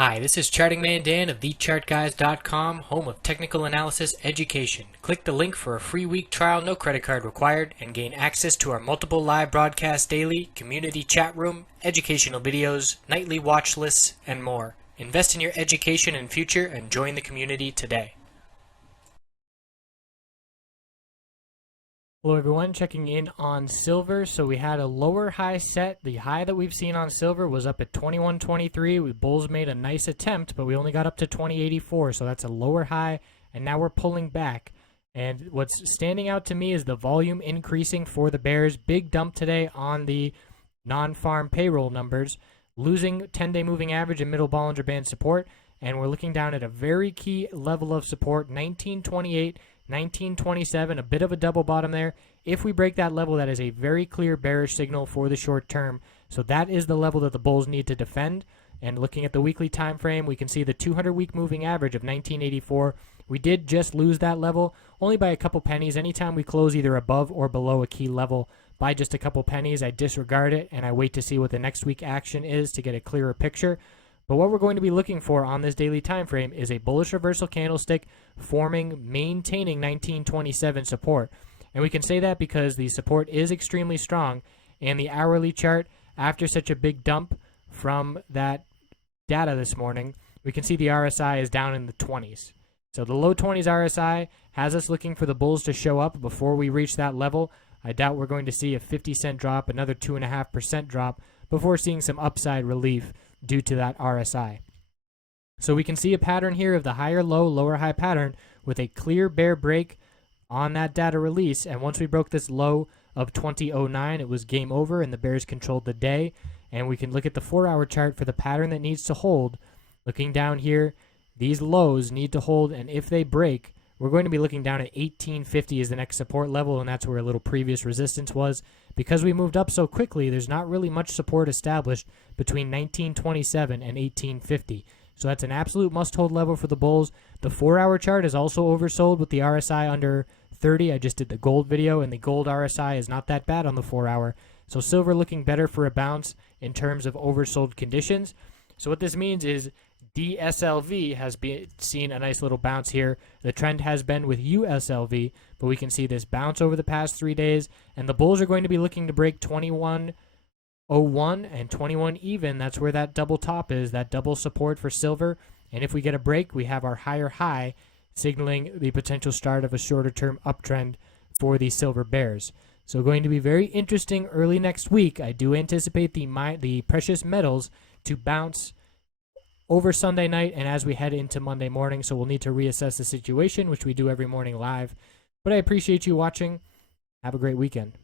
Hi, this is Charting Man Dan of TheChartGuys.com, home of technical analysis education. Click the link for a free week trial, no credit card required, and gain access to our multiple live broadcasts daily, community chat room, educational videos, nightly watch lists, and more. Invest in your education and future and join the community today. Hello everyone, checking in on silver. So we had a lower high set. The high that we've seen on silver was up at 21.23. We bulls made a nice attempt, but we only got up to 20.84. So that's a lower high, and now we're pulling back. And what's standing out to me is the volume increasing for the bears. Big dump today on the non-farm payroll numbers, losing 10-day moving average and middle Bollinger Band support. And we're looking down at a very key level of support, 1928. 1927, a bit of a double bottom there. If we break that level, that is a very clear bearish signal for the short term. So that is the level that the bulls need to defend. And looking at the weekly time frame, we can see the 200-week moving average of 1984. We did just lose that level, only by a couple pennies. Anytime we close either above or below a key level by just a couple pennies, I disregard it, and I wait to see what the next week action is to get a clearer picture. But what we're going to be looking for on this daily time frame is a bullish reversal candlestick maintaining 1927 support. And we can say that because the support is extremely strong, and the hourly chart, after such a big dump from that data this morning, we can see the RSI is down in the 20s. So the low 20s RSI has us looking for the bulls to show up before we reach that level. I doubt we're going to see a 50-cent drop, another 2.5% drop, before seeing some upside relief due to that RSI. So we can see a pattern here of the higher low, lower high pattern with a clear bear break on that data release. And once we broke this low of 2009, it was game over and the bears controlled the day. And we can look at the 4-hour chart for the pattern that needs to hold. Looking down here, these lows need to hold, and if they break, we're going to be looking down at 1850 as the next support level, and that's where a little previous resistance was. Because we moved up so quickly, there's not really much support established between 1927 and 1850. So that's an absolute must-hold level for the bulls. The 4-hour chart is also oversold with the RSI under 30. I just did the gold video, and the gold RSI is not that bad on the 4-hour. So silver looking better for a bounce in terms of oversold conditions. So what this means is DSLV has seen a nice little bounce here. The trend has been with USLV, but we can see this bounce over the past 3 days, and the bulls are going to be looking to break 21.01 and 21 even. That's where that double top is, that double support for silver. And if we get a break, we have our higher high, signaling the potential start of a shorter term uptrend for the silver bears. So going to be very interesting early next week. I do anticipate the precious metals to bounce over Sunday night and as we head into Monday morning. So we'll need to reassess the situation, which we do every morning live. But I appreciate you watching. Have a great weekend.